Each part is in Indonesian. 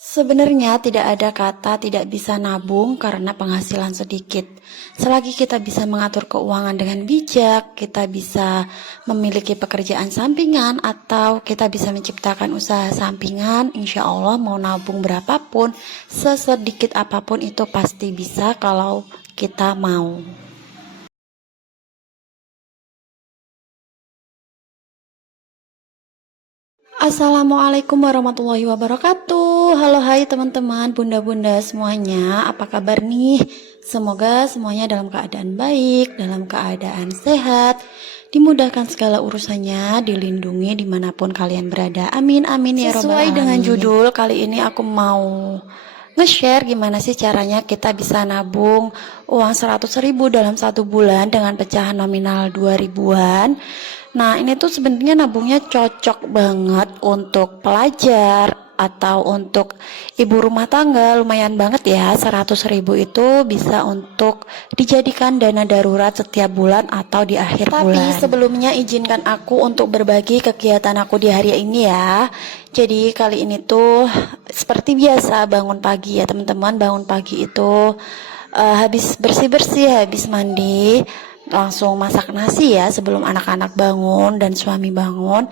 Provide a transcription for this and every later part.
Sebenarnya tidak ada kata tidak bisa nabung karena penghasilan sedikit. Selagi kita bisa mengatur keuangan dengan bijak, kita bisa memiliki pekerjaan sampingan atau kita bisa menciptakan usaha sampingan, insya Allah mau nabung berapapun, sesedikit apapun itu pasti bisa kalau kita mau. Assalamualaikum warahmatullahi wabarakatuh. Halo hai teman-teman, bunda-bunda semuanya. Apa kabar nih? Semoga semuanya dalam keadaan baik, dalam keadaan sehat, dimudahkan segala urusannya, dilindungi dimanapun kalian berada. Amin amin ya robbal alamin. Sesuai dengan judul, kali ini aku mau nge-share gimana sih caranya kita bisa nabung uang 100.000 dalam 1 bulan dengan pecahan nominal 2 ribuan. Nah, ini tuh sebenarnya nabungnya cocok banget untuk pelajar atau untuk ibu rumah tangga, lumayan banget ya. 100.000 itu bisa untuk dijadikan dana darurat setiap bulan atau di akhir bulan. Tapi sebelumnya izinkan aku untuk berbagi kegiatan aku di hari ini ya. Jadi kali ini tuh seperti biasa bangun pagi ya teman-teman. Bangun pagi itu habis bersih-bersih, habis mandi, langsung masak nasi ya sebelum anak-anak bangun dan suami bangun.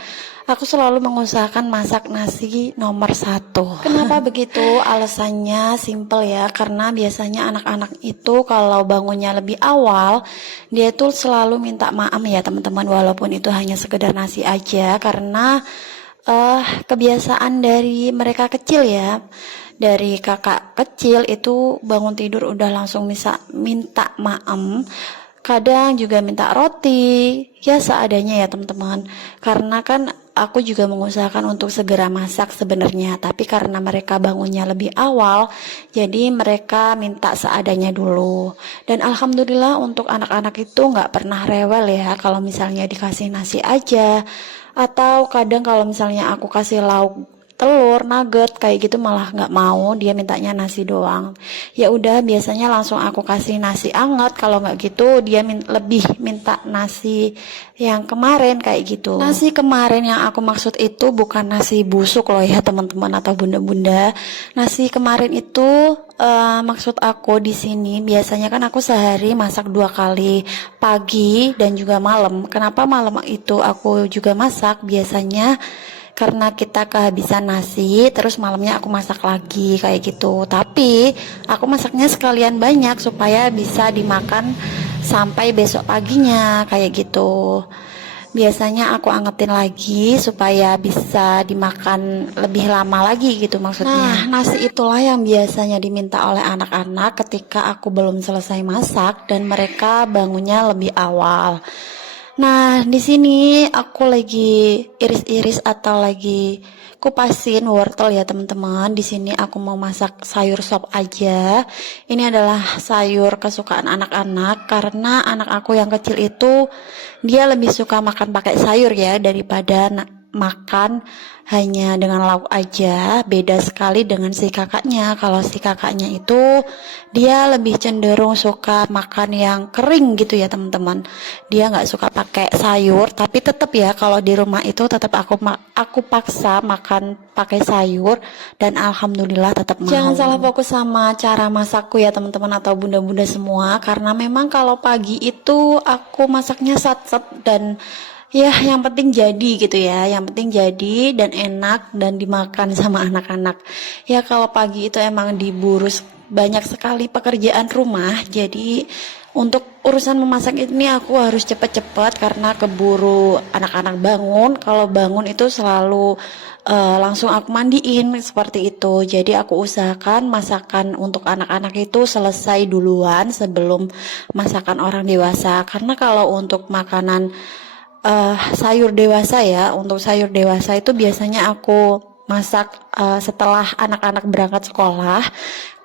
Aku selalu mengusahakan masak nasi nomor 1. Kenapa begitu? Alasannya simple ya, karena biasanya anak-anak itu kalau bangunnya lebih awal, dia tuh selalu minta maaf ya teman-teman, walaupun itu hanya sekedar nasi aja, karena kebiasaan dari mereka kecil ya. Dari kakak kecil itu bangun tidur udah langsung bisa minta maem, kadang juga minta roti, ya seadanya ya teman-teman. Karena kan aku juga mengusahakan untuk segera masak sebenarnya, tapi karena mereka bangunnya lebih awal, jadi mereka minta seadanya dulu. Dan alhamdulillah untuk anak-anak itu nggak pernah rewel ya kalau misalnya dikasih nasi aja, atau kadang kalau misalnya aku kasih lauk telur, nugget kayak gitu malah nggak mau, dia mintanya nasi doang. Ya udah biasanya langsung aku kasih nasi anget, kalau nggak gitu dia lebih minta nasi yang kemarin kayak gitu. Nasi kemarin yang aku maksud itu bukan nasi busuk loh ya teman-teman atau bunda-bunda. Nasi kemarin itu maksud aku di sini biasanya kan aku sehari masak 2 kali, pagi dan juga malam. Kenapa malam itu aku juga masak? Biasanya karena kita kehabisan nasi, terus malamnya aku masak lagi kayak gitu. Tapi aku masaknya sekalian banyak supaya bisa dimakan sampai besok paginya kayak gitu. Biasanya aku angetin lagi supaya bisa dimakan lebih lama lagi gitu maksudnya. Nah, nasi itulah yang biasanya diminta oleh anak-anak ketika aku belum selesai masak dan mereka bangunnya lebih awal. Nah, di sini aku lagi iris-iris atau lagi kupasin wortel ya teman-teman. Di sini aku mau masak sayur sop aja. Ini adalah sayur kesukaan anak-anak karena anak aku yang kecil itu dia lebih suka makan pakai sayur ya daripada makan hanya dengan lauk aja. Beda sekali dengan si kakaknya. Kalau si kakaknya itu dia lebih cenderung suka makan yang kering gitu ya teman-teman. Dia nggak suka pakai sayur, tapi tetap ya kalau di rumah itu tetap aku paksa makan pakai sayur dan alhamdulillah tetap mau. Jangan salah fokus sama cara masakku ya teman-teman atau bunda-bunda semua, karena memang kalau pagi itu aku masaknya sat-sat dan ya yang penting jadi gitu ya, yang penting jadi dan enak dan dimakan sama anak-anak. Ya kalau pagi itu emang diburu banyak sekali pekerjaan rumah, jadi untuk urusan memasak ini aku harus cepat-cepat karena keburu anak-anak bangun. Kalau bangun itu selalu langsung aku mandiin seperti itu. Jadi aku usahakan masakan untuk anak-anak itu selesai duluan sebelum masakan orang dewasa. Karena kalau untuk makanan sayur dewasa ya, untuk sayur dewasa itu biasanya aku masak setelah anak-anak berangkat sekolah.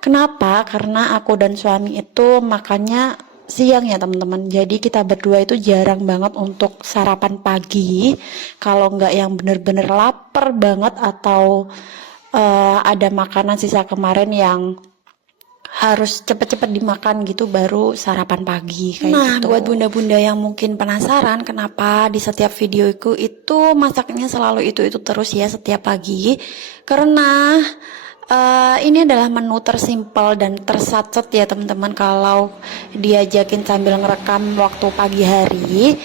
Kenapa? Karena aku dan suami itu makannya siang ya teman-teman. Jadi kita berdua itu jarang banget untuk sarapan pagi. Kalau nggak yang bener-bener lapar banget atau ada makanan sisa kemarin yang harus cepet-cepet dimakan gitu baru sarapan pagi kayak gitu. Nah, buat bunda-bunda yang mungkin penasaran kenapa di setiap videoku itu masaknya selalu itu terus ya setiap pagi, karena ini adalah menu tersimpel dan tersacet ya teman-teman kalau diajakin sambil ngerekam waktu pagi hari.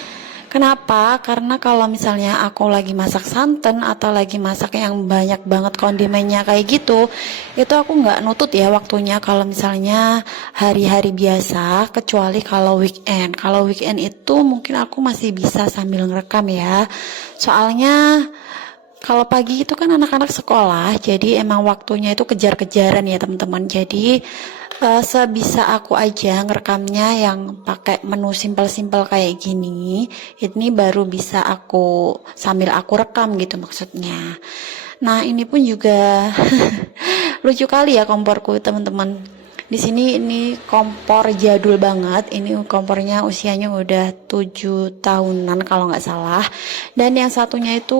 Kenapa? Karena kalau misalnya aku lagi masak santan atau lagi masak yang banyak banget kondimennya kayak gitu, itu aku nggak nutut ya waktunya kalau misalnya hari-hari biasa, kecuali kalau weekend. Kalau weekend itu mungkin aku masih bisa sambil ngerekam ya. Soalnya kalau pagi itu kan anak-anak sekolah, jadi emang waktunya itu kejar-kejaran ya teman-teman. Jadi sebisa aku aja ngerekamnya yang pakai menu simpel-simpel kayak gini. Ini baru bisa aku sambil aku rekam gitu maksudnya. Nah ini pun juga lucu kali ya komporku teman-teman. Di sini ini kompor jadul banget. Ini kompornya usianya udah 7 tahunan kalau nggak salah. Dan yang satunya itu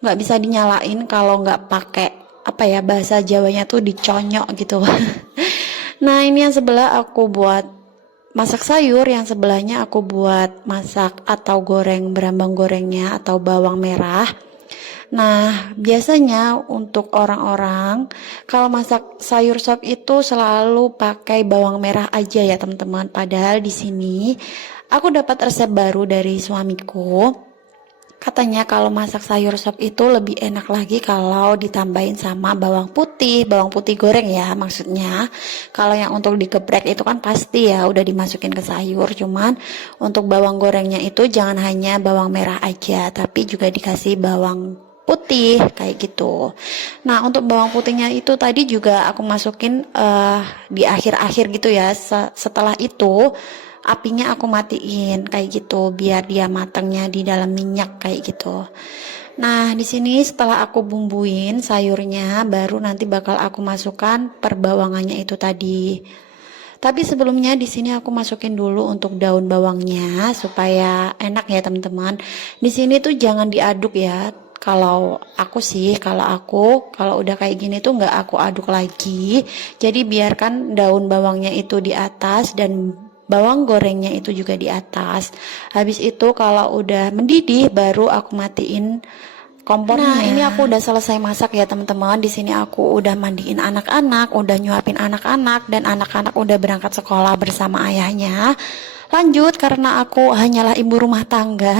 nggak bisa dinyalain kalau nggak pakai apa ya, bahasa Jawanya tuh diconyok gitu. Nah ini yang sebelah aku buat masak sayur, yang sebelahnya aku buat masak atau goreng berambang gorengnya atau bawang merah. Nah biasanya untuk orang-orang kalau masak sayur sop itu selalu pakai bawang merah aja ya teman-teman. Padahal di sini aku dapat resep baru dari suamiku. Katanya kalau masak sayur sop itu lebih enak lagi kalau ditambahin sama bawang putih goreng ya maksudnya. Kalau yang untuk digeprek itu kan pasti ya udah dimasukin ke sayur, cuman untuk bawang gorengnya itu jangan hanya bawang merah aja, tapi juga dikasih bawang putih kayak gitu. Nah untuk bawang putihnya itu tadi juga aku masukin di akhir-akhir gitu ya. Setelah itu apinya aku matiin kayak gitu biar dia matangnya di dalam minyak kayak gitu. Nah, di sini setelah aku bumbuin sayurnya baru nanti bakal aku masukkan perbawangannya itu tadi. Tapi sebelumnya di sini aku masukin dulu untuk daun bawangnya supaya enak ya teman-teman. Di sini tuh jangan diaduk ya. Kalau udah kayak gini tuh nggak aku aduk lagi. Jadi biarkan daun bawangnya itu di atas dan bawang gorengnya itu juga di atas. Habis itu kalau udah mendidih baru aku matiin kompornya. Nah, ini aku udah selesai masak ya teman-teman. Di sini aku udah mandiin anak-anak, udah nyuapin anak-anak dan anak-anak udah berangkat sekolah bersama ayahnya. Lanjut karena aku hanyalah ibu rumah tangga.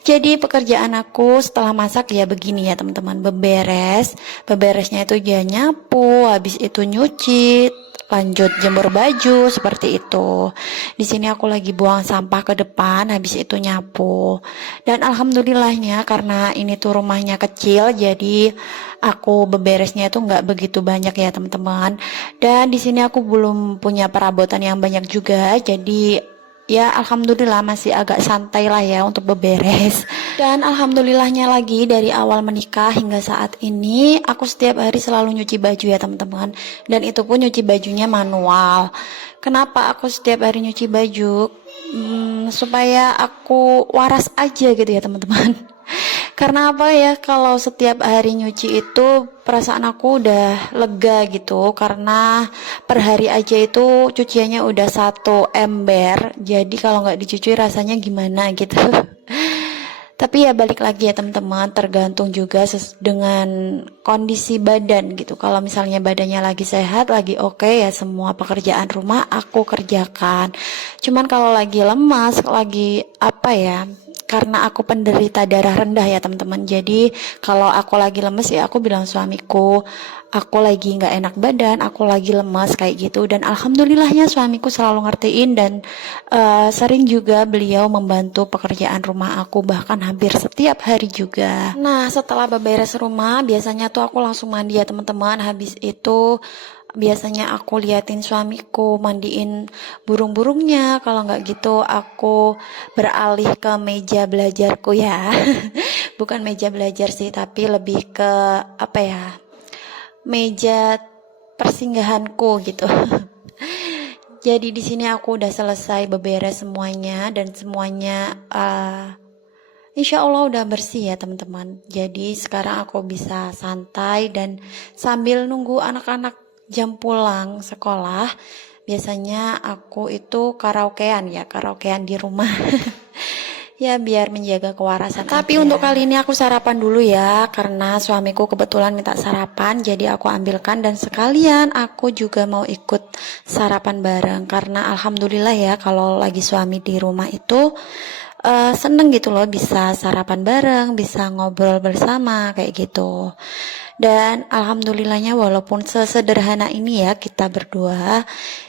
Jadi pekerjaan aku setelah masak ya begini ya teman-teman, beberes. Beberesnya itu dia nyapu, habis itu nyuci, lanjut jemur baju seperti itu. Di sini aku lagi buang sampah ke depan, habis itu nyapu. Dan alhamdulillahnya karena ini tuh rumahnya kecil, jadi aku beberesnya itu nggak begitu banyak ya teman-teman. Dan di sini aku belum punya perabotan yang banyak juga, jadi ya alhamdulillah masih agak santai lah ya untuk beberes. Dan alhamdulillahnya lagi dari awal menikah hingga saat ini aku setiap hari selalu nyuci baju ya teman-teman. Dan itu pun nyuci bajunya manual. Kenapa aku setiap hari nyuci baju? Supaya aku waras aja gitu ya teman-teman. Karena apa ya, kalau setiap hari nyuci itu perasaan aku udah lega gitu. Karena per hari aja itu cuciannya udah 1 ember. Jadi kalau nggak dicuci rasanya gimana gitu. Tapi ya balik lagi ya teman-teman, tergantung juga dengan kondisi badan gitu. Kalau misalnya badannya lagi sehat, lagi oke ya semua pekerjaan rumah aku kerjakan. Cuman kalau lagi lemas, lagi apa ya, karena aku penderita darah rendah ya teman-teman. Jadi kalau aku lagi lemes ya aku bilang suamiku, aku lagi nggak enak badan, aku lagi lemas kayak gitu. Dan alhamdulillahnya suamiku selalu ngertiin dan sering juga beliau membantu pekerjaan rumah aku bahkan hampir setiap hari juga. Nah setelah beberes rumah biasanya tuh aku langsung mandi ya teman-teman. Habis itu biasanya aku liatin suamiku mandiin burung-burungnya. Kalau nggak gitu aku beralih ke meja belajarku ya. Bukan meja belajar sih, tapi lebih ke apa ya, meja persinggahanku gitu. Jadi di sini aku udah selesai beberes semuanya dan semuanya insya Allah udah bersih ya teman-teman. Jadi sekarang aku bisa santai dan sambil nunggu anak-anak jam pulang sekolah, biasanya aku itu karaokean di rumah. Ya biar menjaga kewarasan. Tapi untuk kali ini aku sarapan dulu ya, karena suamiku kebetulan minta sarapan, jadi aku ambilkan dan sekalian aku juga mau ikut sarapan bareng. Karena alhamdulillah ya kalau lagi suami di rumah itu seneng gitu loh, bisa sarapan bareng, bisa ngobrol bersama kayak gitu. Dan alhamdulillahnya walaupun sesederhana ini ya kita berdua,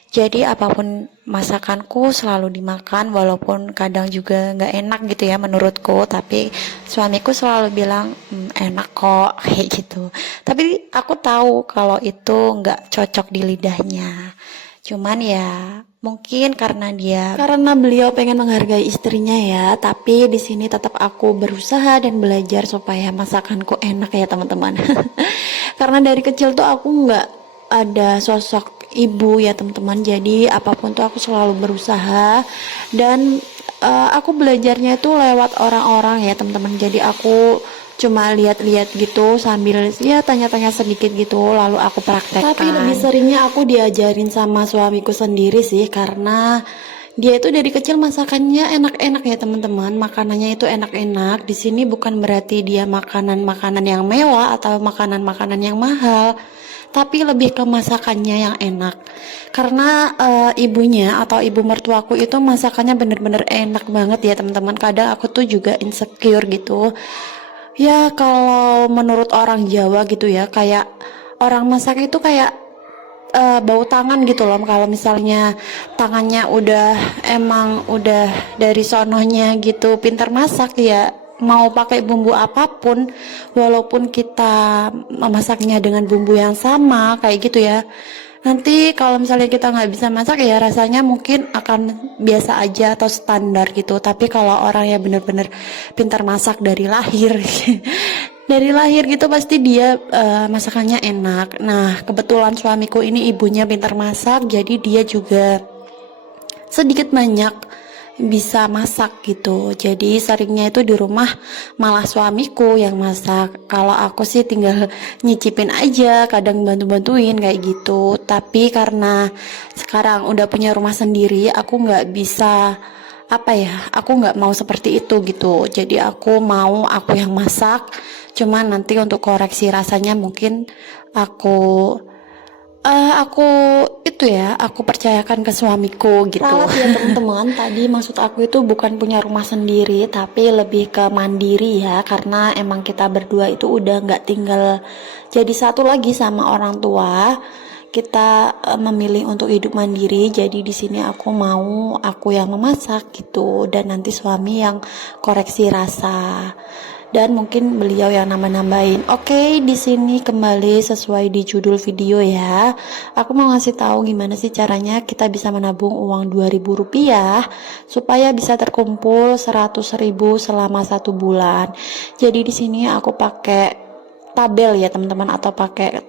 jadi apapun masakanku selalu dimakan, walaupun kadang juga nggak enak gitu ya menurutku, tapi suamiku selalu bilang enak kok kayak gitu. Tapi aku tahu kalau itu nggak cocok di lidahnya. Cuman ya mungkin karena beliau pengen menghargai istrinya ya, tapi di sini tetap aku berusaha dan belajar supaya masakanku enak ya teman-teman. Karena dari kecil tuh aku nggak ada sosok ibu ya teman-teman, jadi apapun tuh aku selalu berusaha dan aku belajarnya itu lewat orang-orang ya teman-teman. Jadi aku cuma lihat-lihat gitu sambil ya tanya-tanya sedikit gitu, lalu aku praktekkan. Tapi lebih seringnya aku diajarin sama suamiku sendiri sih, karena dia itu dari kecil masakannya enak-enak ya teman-teman, makanannya itu enak-enak. Di sini bukan berarti dia makanan-makanan yang mewah atau makanan-makanan yang mahal, tapi lebih ke masakannya yang enak. Karena ibunya atau ibu mertuaku itu masakannya bener-bener enak banget ya teman-teman. Kadang aku tuh juga insecure gitu. Ya kalau menurut orang Jawa gitu ya, kayak orang masak itu kayak bau tangan gitu loh. Kalau misalnya tangannya udah dari sononya gitu pintar masak ya, mau pakai bumbu apapun walaupun kita memasaknya dengan bumbu yang sama kayak gitu ya, nanti kalau misalnya kita nggak bisa masak ya rasanya mungkin akan biasa aja atau standar gitu. Tapi kalau orang yang bener-bener pintar masak dari lahir dari lahir gitu pasti dia masakannya enak. Nah kebetulan suamiku ini ibunya pintar masak, jadi dia juga sedikit banyak bisa masak gitu. Jadi seringnya itu di rumah malah suamiku yang masak. Kalau aku sih tinggal nyicipin aja, kadang bantu-bantuin kayak gitu. Tapi karena sekarang udah punya rumah sendiri, aku nggak bisa apa ya, aku nggak mau seperti itu gitu. Jadi aku mau aku yang masak. Cuman nanti untuk koreksi rasanya mungkin aku aku itu ya, aku percayakan ke suamiku gitu. Ralat ya teman-teman, tadi maksud aku itu bukan punya rumah sendiri, tapi lebih ke mandiri ya, karena emang kita berdua itu udah nggak tinggal jadi satu lagi sama orang tua. Kita memilih untuk hidup mandiri, jadi di sini aku mau aku yang memasak gitu, dan nanti suami yang koreksi rasa. Dan mungkin beliau yang nambah-nambahin. Oke, di sini kembali sesuai di judul video ya. Aku mau ngasih tahu gimana sih caranya kita bisa menabung uang 2.000 rupiah supaya bisa terkumpul 100.000 selama 1 bulan. Jadi di sini aku pakai tabel ya teman-teman, atau pakai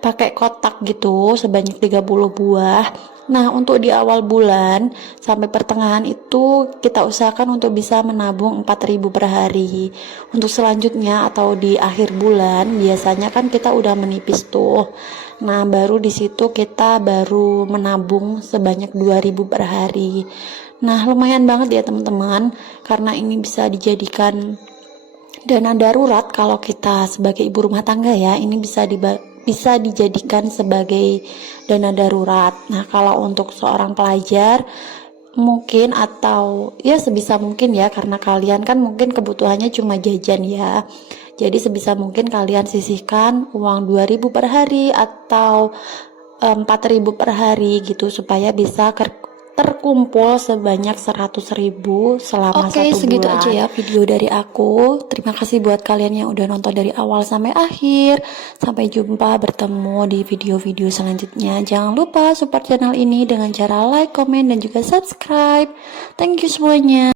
pakai kotak gitu sebanyak 30 buah. Nah untuk di awal bulan sampai pertengahan itu kita usahakan untuk bisa menabung 4.000 per hari. Untuk selanjutnya atau di akhir bulan biasanya kan kita udah menipis tuh. Nah baru di situ kita baru menabung sebanyak 2.000 per hari. Nah lumayan banget ya teman-teman, karena ini bisa dijadikan dana darurat. Kalau kita sebagai ibu rumah tangga ya, ini bisa dijadikan sebagai dana darurat. Nah kalau untuk seorang pelajar mungkin, atau ya sebisa mungkin ya, karena kalian kan mungkin kebutuhannya cuma jajan ya, jadi sebisa mungkin kalian sisihkan uang 2.000 per hari atau 4.000 per hari gitu, supaya bisa terkumpul sebanyak 100.000 selama 1 bulan. Oke, segitu aja ya video dari aku. Terima kasih buat kalian yang udah nonton dari awal sampai akhir. Sampai jumpa, bertemu di video-video selanjutnya. Jangan lupa support channel ini dengan cara like, comment, dan juga subscribe. Thank you semuanya.